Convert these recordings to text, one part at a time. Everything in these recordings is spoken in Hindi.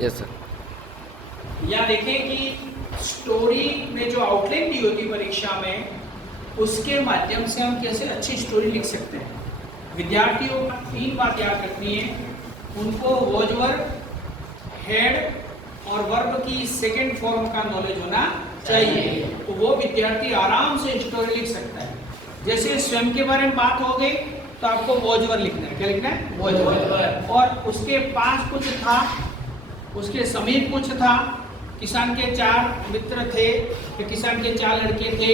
Yes sir. यहाँ देखें कि स्टोरी में जो आउटलाइन दी होती परीक्षा में, उसके माध्यम से हम कैसे अच्छी स्टोरी लिख सकते हैं। विद्यार्थियों को 3 बात याद रखनी है। उनको वॉज-वर्ब, हेड और वर्ब की सेकंड फॉर्म का नॉलेज होना चाहिए, तो वो विद्यार्थी आराम से स्टोरी लिख सकता है। जैसे स्वयं के बारे में बात हो गई तो आपको वॉज-वर्ब लिखना है। क्या लिखना है? वॉज-वर्ब। और उसके पास कुछ था, उसके समीप कुछ था, किसान के 4 मित्र थे, या किसान के 4 लड़के थे,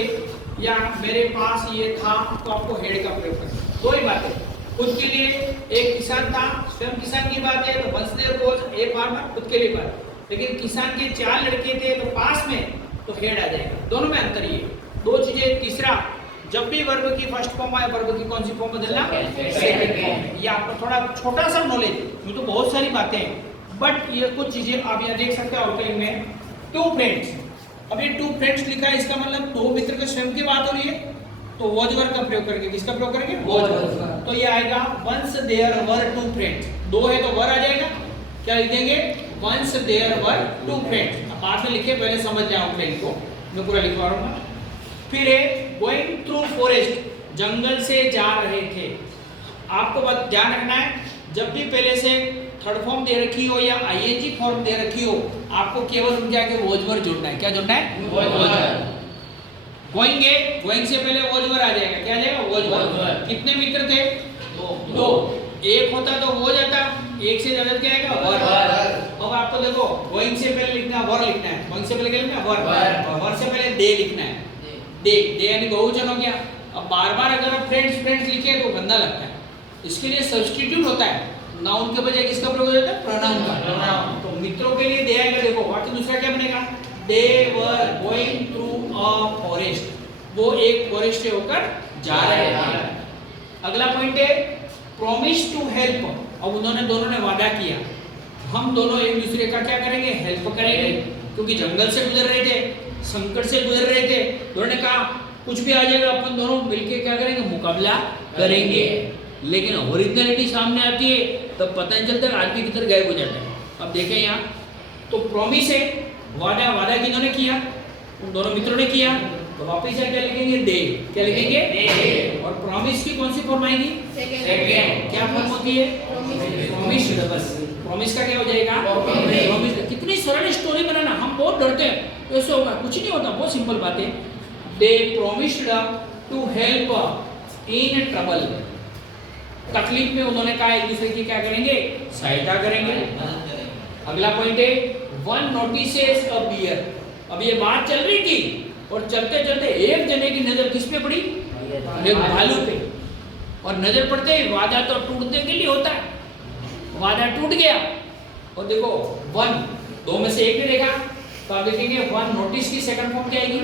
या मेरे पास ये था, तो आपको हेड का प्रयोग करना है। 2 ही बातें। खुद के लिए एक किसान था, स्वयं किसान की बात है तो वंशदेव कोश एक फार्मर, खुद के लिए बात। लेकिन किसान के 4 लड़के थे तो पास में, तो हेड आ जाएगा। दोनों में अंतर ये 2 चीजें। तीसरा, जब भी वर्ब की फर्स्ट फॉर्म आए, वर्ब की कौन सी फॉर्म बदलना? Second form. ये आपको थोड़ा छोटा सा नॉलेज, ये तो बहुत सारी बातें हैं, बट ये कुछ चीजें आप यहाँ देख सकते हो आउटलाइन में। 2 फ्रेंड्स, अब ये 2 फ्रेंड्स लिखा है, इसका मतलब 2 मित्र के स्वयं की बात हो रही है, तो वॉज-वर्ब का प्रयोग करके, किसका प्रयोग करेंगे? वॉज-वर्ब। तो ये आएगा वंस देयर वर 2 फ्रेंड्स। 2 है तो वर आ जाएगा। क्या लिख देंगे? Once there were 2 friends. अब बाद में लिखे, पहले समझ जाए आउटलाइन को, मैं पूरा लिखवा रहा हूँ। फिर है गोइंग थ्रू फॉरेस्ट, जंगल से जा रहे थे। आपको बात ध्यान रखना है, जब भी पहले से थर्ड फॉर्म दे रखी हो या आईएनजी फॉर्म दे रखी हो, आपको केवल उनके आगे वॉज-वर्ब जोड़ना है। क्या जोड़ना है? वॉज-वर्ब। गोइंग है, गोइंग से पहले वॉज-वर्ब आ जाएगा। क्या आ जाएगा? वॉज-वर्ब। कितने मित्र थे? 2। एक होता तो हो जाता, एक से ज्यादा क्या आएगा? वर। अब आपको देखो, गोइंग से पहले लिखना वर लिखना है, गोइंग से पहले क्या लिखना है? वर। वर से पहले दे लिखना है। दे यानी बहुवचन हो गया। अब बार-बार अगर आप फ्रेंड्स फ्रेंड्स लिखे तो गंदा लगता है, इसके लिए सब्स्टिट्यूट होता है। नाउन के बजाय किसका प्रयोग हो जाता है? प्रोनाउन का। तो मित्रों के लिए दे आएगा। देखो वाक्य दूसरा क्या बनेगा? They were going through a forest, वो एक फॉरेस्ट से होकर जा रहे हैं। अगला पॉइंट है प्रॉमिस टू हेल्प। अब उन्होंने दोनों ने वादा किया, हम दोनों एक दूसरे का क्या करेंगे? हेल्प करेंगे, क्योंकि जंगल से गुजर रहे थे, संकट से गुजर रहे थे। दोनों ने कहा कुछ भी आ जाएगा, अपन दोनों मिलके क्या करेंगे? मुकाबला करेंगे। लेकिन ओरिजिनलिटी सामने आती है तब पता नहीं चलता, आदमी किधर गायब हो जाता है। अब देखें यहाँ तो प्रॉमिस है, वादा, वादा किन्होंने किया? उन दोनों मित्रों ने किया। तो वापिस क्या लिखेंगे? दे। क्या लिखेंगे? दे। और प्रॉमिस की कौन सी फॉर्म आएगी? सेकंड। क्या फॉर्म होती है? प्रॉमिस। बस प्रॉमिस का क्या हो जाएगा? प्रॉमिस। कितनी सरल स्टोरी बनाना, हम बहुत डरते हैं ऐसे होगा, कुछ नहीं होता, बहुत सिंपल बात है। They promised to help in trouble, तकलीफ में उन्होंने कहा एक दूसरे की क्या करेंगे? सहायता करेंगे। अगला पॉइंट है वन नोटिसेस अ बियर। अब ये बात चल रही थी और चलते चलते एक जने की नजर किस पे पड़ी? एक भालू पे। और नजर पड़ते ही वादा तो टूटने के लिए होता है, वादा टूट गया। और देखो वन, 2 में से एक ने देखा, तो आप देखेंगे वन नोटिस की सेकंड फॉर्म क्या आएगी?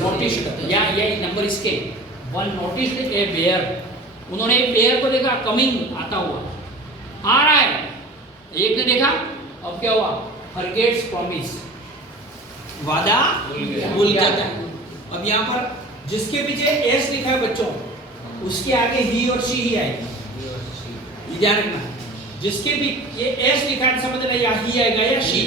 नोटिस्ड। या ये नंबर इसके वन नोटिस्ड ए बेयर, उन्होंने एक बेयर को देखा कमिंग, आता हुआ, आ रहा है। एक ने देखा, अब क्या हुआ? फॉरगेट्स प्रॉमिस, वादा भूल जाता है। अब यहाँ पर जिसके पीछे एस लिखा है बच्चों, उसके आगे ही और शी ही आएगा, ध्यान रखना। जिसके भी ये एस लिखा है समझ या ही आएगा या शी।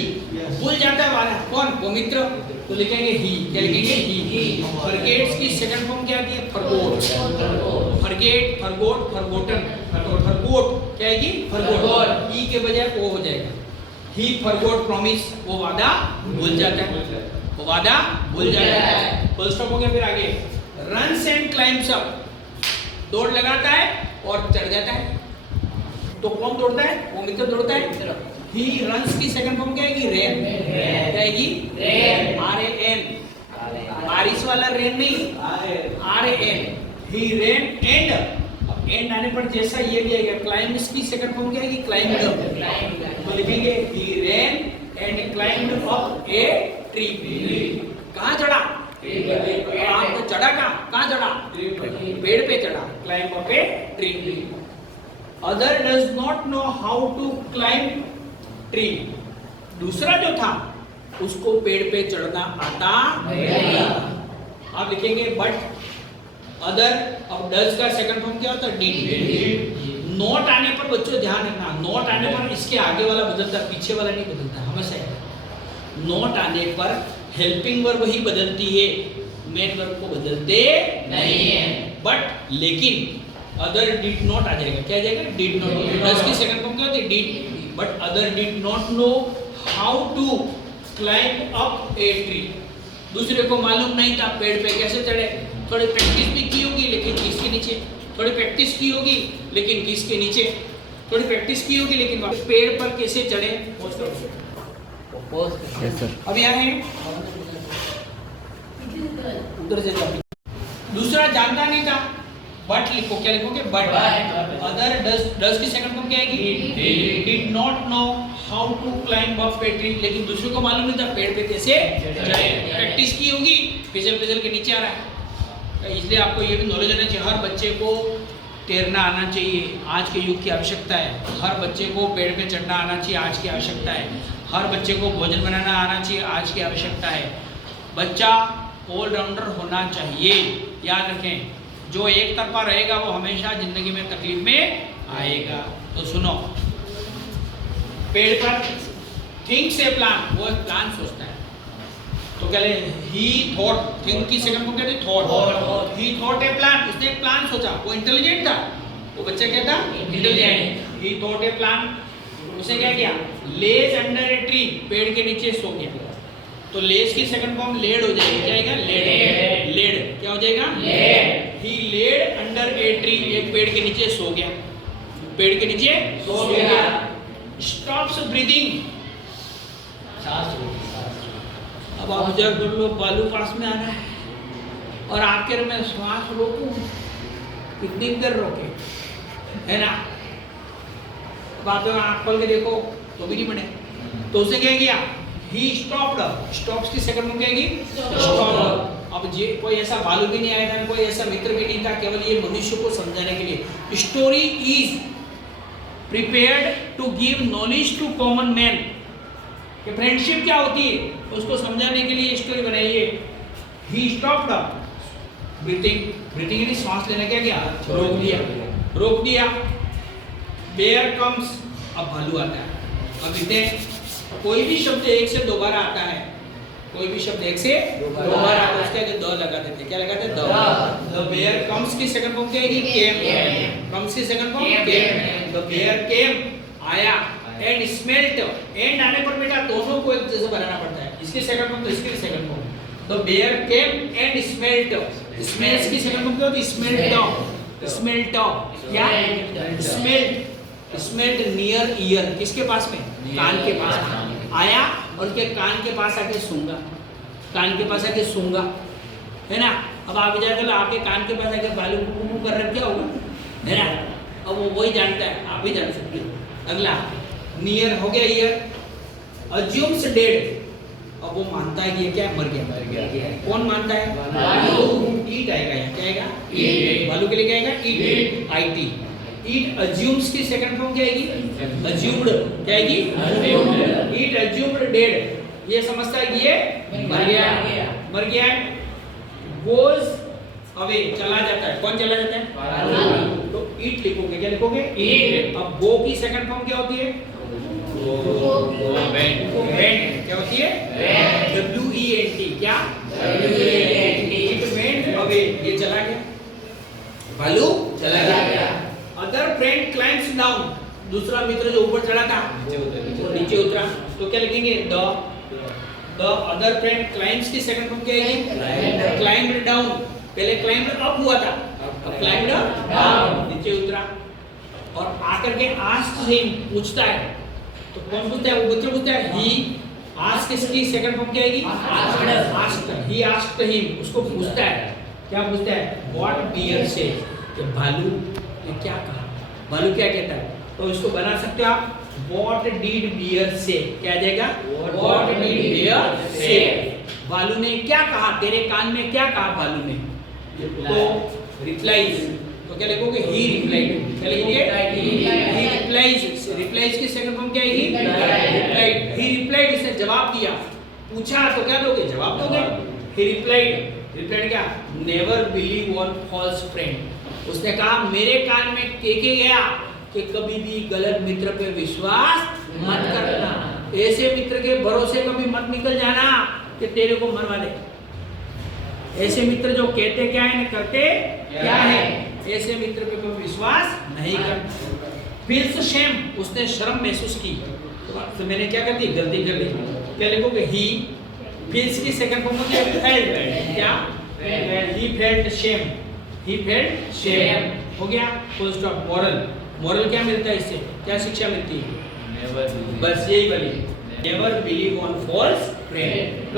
भूल जाता है वाला कौन? वो मित्र, तो लिखेंगे ही। क्या लिखेंगे? ही। फॉरगेट्स की सेकंड फॉर्म क्या आती है? Forgot. Forget, forgot, forgotten, forgot क्या आएगी? फॉरगोट। ई के बजाय ओ हो जाएगा। ही फॉरगोट प्रॉमिस, वो वादा भूल जाता है, वो वादा भूल जाता है। फुल स्टॉप हो गया। फिर आगे रन्स एंड क्लाइम्स अप, दौड़ लगाता है और चढ़ जाता है। तो कौन दौड़ता है? वो मित्र दौड़ता है। ही रन्स की सेकंड फॉर्म क्या आएगी? रेन। क्या आएगी? रेन। RAN, बारिश वाला रेन नहीं, RAN। ही रेन एंड, अब एंड आने पर जैसा ये भी आएगा। क्लाइम्स की सेकंड फॉर्म क्या आएगी? क्लाइम्ड। तो लिखेंगे he ran and climbed up a tree. कहाँ चढ़ा? आप तो चढ़ा कहाँ चढ़ा? पेड़ पे चढ़ा। Climb up a tree. Other does not know how to climb tree, दूसरा जो था उसको पेड़ पे चढ़ना आता नहीं। आप लिखेंगे बट अदर। अब डज का सेकंड फॉर्म क्या होता है? डिड। नोट आने पर बच्चों ध्यान रखना, नोट आने पर इसके आगे वाला बदलता, पीछे वाला नहीं बदलता हमेशा। नोट आने पर हेल्पिंग वर्ब ही बदलती है, मेन वर्ब को बदलते नहीं है। बट लेकिन अदर डिड नॉट आ जाएगा, क्या आ जाएगा? Did not. डज की सेकंड फॉर्म क्या होती है? Did. But other did not know how to climb up a tree. दूसरे को मालूम नहीं था पेड़ पे कैसे चढ़े। थोड़ी प्रैक्टिस भी की होगी लेकिन किसके नीचे, थोड़ी प्रैक्टिस की होगी लेकिन किसके नीचे, थोड़ी प्रैक्टिस की होगी लेकिन पेड़ पर कैसे चढ़े। अब यहाँ है उधर से जाओ। दूसरा जानता नहीं था, बट लिखो, क्या लिखोगे? बट। अदर डज की सेकंड फॉर्म क्या आएगी? Did not know how to climb up a tree. लेकिन दूसरे को मालूम नहीं था पेड़ पे कैसे चढ़े। प्रैक्टिस की होगी, फिसल फिसल के नीचे आ रहा है। इसलिए आपको ये भी नॉलेज होना चाहिए, हर बच्चे को तैरना आना चाहिए, आज के युग की आवश्यकता है। हर बच्चे को पेड़ पे चढ़ना आना चाहिए, आज की आवश्यकता है। हर बच्चे को भोजन बनाना आना चाहिए, आज की आवश्यकता है। बच्चा ऑलराउंडर होना चाहिए, याद रखें। जो एक तरफा रहेगा वो हमेशा जिंदगी में तकलीफ में आएगा। तो सुनो, पेड़ पर थिंक से प्लान, वो प्लान सोचता है। तो क्या ले, ही थॉट, थिंक की सेकंड फॉर्म क्या थी? Thought. He thought a plan, उसने एक प्लान सोचा। वो इंटेलिजेंट था, वो बच्चा क्या था? Intelligent. He thought a plan, उसने क्या किया? लेज अंडर ए ट्री, पेड़ के नीचे सो गया। तो लेज की सेकंड फॉर्म लेड हो जाएगी, क्या आएगा? लेड। लेड क्या हो जाएगा? Laid. He laid under a tree, एक पेड़ के नीचे सो गया। पेड़ के नीचे सो गया। स्टॉप्स ब्रीदिंग, अब आप जब लोग बालू पास में आना है और आपके में श्वास रोकूं, कितनी देर रोके, है ना? बात आँख खोल के देखो तो भी नहीं बने। तो उसने क्या किया? He stopped. स्टॉप्स की सेकंड में क्या आएगी? स्टॉप। अब ये कोई ऐसा बालू भी नहीं आया था, कोई ऐसा मित्र भी नहीं था, केवल ये मनुष्य को समझाने के लिए। Story is prepared to give knowledge to common man, कि फ्रेंडशिप क्या होती है उसको समझाने के लिए स्टोरी बनाई है। ही स्टॉप्ड ब्रीथिंग, ब्रीथिंग यानी सांस लेना क्या किया? रोक दिया, रोक दिया। बेयर कम्स, अब भालू आता है। अब इतने कोई भी शब्द एक से दो बार आता है, कोई भी शब्द एक से दो बार आता है, उसके आगे द लगा देते। क्या लगाते? द। द बेयर कम्स की सेकंड फॉर्म क्या आएगी? केम। कम्स की second form came. The bear came, आया। एंड स्मेल्ट, एंड आने पर बेटा दोनों को एक जैसे बनाना पड़ता है, इसकी सेकंड फॉर्म तो इसकी second form. The bear came and smelt, smells की सेकंड फॉर्म क्या होती है? स्मेल्ट। स्मेल्ट क्या? स्मेल्ट। स्मेल्ट नियर ईयर, किसके पास में? कान के पास आया और उसके कान के पास आके सूंघा, कान के पास आके सूंघा, है ना? अब आप विचार कर लो, आपके कान के पास आके बालू कुकू कर रहे क्या होगा, है ना? अब वो वही जानता है, आप भी जान सकते हो। अगला नियर हो गया ईयर। अज्यूम्स डेड, अब वो मानता है कि ये क्या है? मर गया। कौन मानता है? बालू। ईट आएगा यहाँ, क्या आएगा? ईट। बालू के लिए क्या आएगा? ईट, IT। ईट अज्यूम्स की सेकंड फॉर्म क्या आएगी? अज्यूम्ड, क्या आएगी? ईट अज्यूम्ड डेड, ये समझता है कि ये मर गया है। गोज अवे, चला जाता है। कौन चला जाता है? तो ईट लिखोगे, क्या लिखोगे? ईट। अब गो की सेकंड फॉर्म क्या होती है? वेंट, क्या होती है? WENT, क्या? इट वेंट अवे, ये चला गया, भालू चला गया। अदर फ्रेंड क्लाइम्स डाउन, दूसरा मित्र जो ऊपर चढ़ा था नीचे उतरा, तो क्या लिखेंगे? द अदर फ्रेंड क्लाइम्स की सेकंड फॉर्म क्या है? Climbed down. पहले क्लाइम्ड अप हुआ था, अब क्लाइम्ड डाउन, नीचे उतरा। और आकर के आस्क्ड हिम, पूछता है। तो कौन पूछता है? वो मित्र पूछता है। ही आस्क्ड की सेकंड फॉर्म क्या आएगी? आस्क्ड। ही आस्क्ड हिम, उसको पूछता है। क्या पूछता है? व्हाट बियर से, कि भालू ने क्या कहा, भालू क्या कहता है। तो इसको बना सकते हो आप, व्हाट डिड बियर से, क्या आ जाएगा? व्हाट डिड बियर से, भालू ने क्या कहा, तेरे कान में क्या कहा भालू ने। तो रिप्लाइज, तो क्या लिखोगे? ही रिप्लाइड, क्या लिखोगे? ही रिप्लाइज। रिप्लाइज की सेकंड फॉर्म क्या आएगी? रिप्लाइड। ही रिप्लाइड, इसने जवाब दिया। पूछा तो क्या दोगे? जवाब दोगे। ही रिप्लाइड, रिप्लाइड क्या? Never believe on false friend, उसने कहा मेरे कान में के गया कि कभी भी गलत मित्र पे विश्वास मत करना। ऐसे मित्र के भरोसे कभी मत निकल जाना कि तेरे को मरवा दे। ऐसे मित्र जो कहते क्या है न करते क्या है, ऐसे मित्र पे कभी विश्वास नहीं करना। फील्स शेम, उसने शर्म महसूस की। तो मैंने क्या कर दी, गलती कर दी। क्या लिखोगे, ही फील्स की सेकंड फॉर्म होती है फेल्ट। क्या, he felt shame, he felt shame हो गया। Full stop. मॉरल, मॉरल क्या मिलता है इससे, क्या शिक्षा मिलती है, बस यही वाली, never believe on false friend.